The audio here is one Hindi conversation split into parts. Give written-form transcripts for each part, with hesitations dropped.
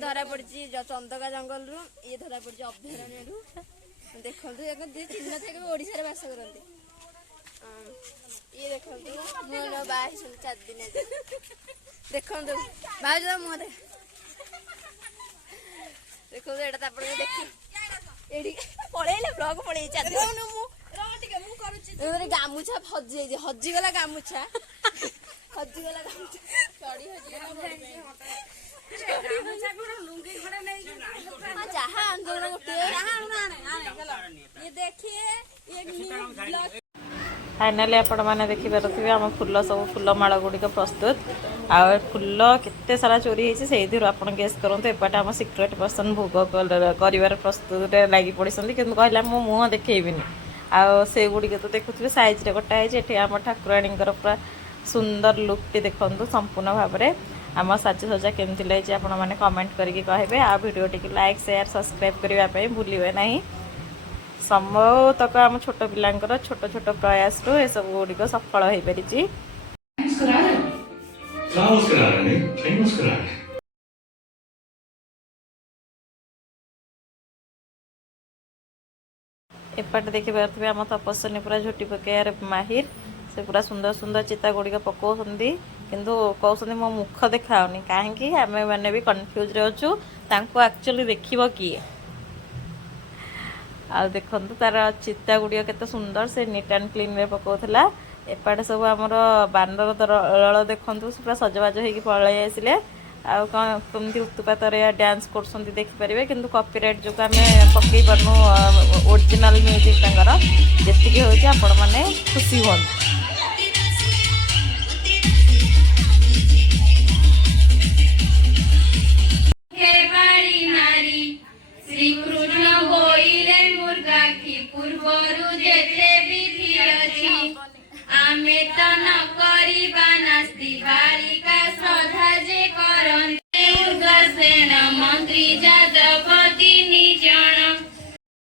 धरा पड़ी चंदका जंगल रु ये धरा पड़ी अभयारण्य रु देखो चिन्ह थे ओडिशा बास करते ये देखो मुझे बाहर 4 दिन देखो भाज मुह देखो एटा देखी पलैले ब्लग पड़े 4 दिन गामुछा हजिगला गामुछा हजिगला गामुछा चढ़ी जहाँ आंदोलन गोटे ये देखिए फाइनाली आपण मैंने देखिपे आम फूल सब फूलमाला गुड़िक प्रस्तुत आ फूल केते सारा चोरी होती से आप गेस करूँ एपटे आम सिक्रेट पर्सन भोग कर प्रस्तुत लगी पड़ी कि कहला मो मुँह देखनी से गुड़िक तो देखुए सैज कटाई आम ठाकुराणी पूरा सुंदर लुकटी देखु संपूर्ण भाव में आम साजसजा केमती लगी आपण मैंने कमेंट करके कहे आ भिडियो टी लाइक शेयर सब्सक्राइब करने भूलिए ना संभवतक आम छोट पिलांकर छोट छोट प्रयास रू ए सब गुड़िक सफल हो पारि। एपटे देखिपे आम तपस्विनी पूरा झुटी पकड़ माहिर से पूरा सुंदर सुंदर चिता गुड़िक पकाउछन्ती किंतु कहउछन्ती मो मुख देखाउनी कहीं आम मैंने भी कन्फ्यूज रे अछु तांको एक्चुअली देखिबो किए आ देखु तार चिता गुड़िया केते सुंदर से नीट एंड क्लीन रे पकाउथला एपटे सब आमर बानर दल देखु पूरा सजबाज होगी पलि आसिले आमती उत्पात डांस कर देखिपारे कि कॉपीराइट जो आम पकई पार्नु ओरिजिनल म्यूजिक जी हो आपण मैंने खुशी हूँ। श्रीकृष्ण बोइले मुर्गा की पूर्वरु जेते विधि अछि आमे त न करिबा नास्ति बालिका श्रद्धा जे करन्ते उग्रसेन मंत्री जादवती निजन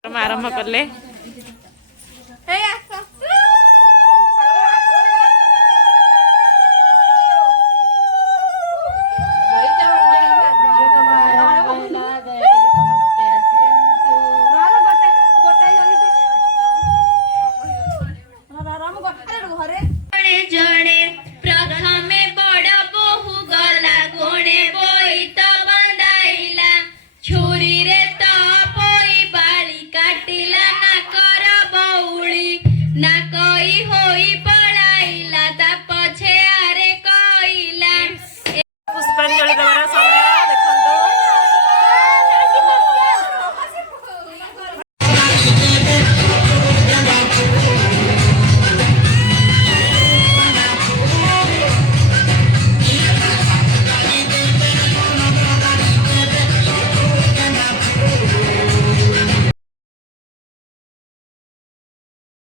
आरंभ करले।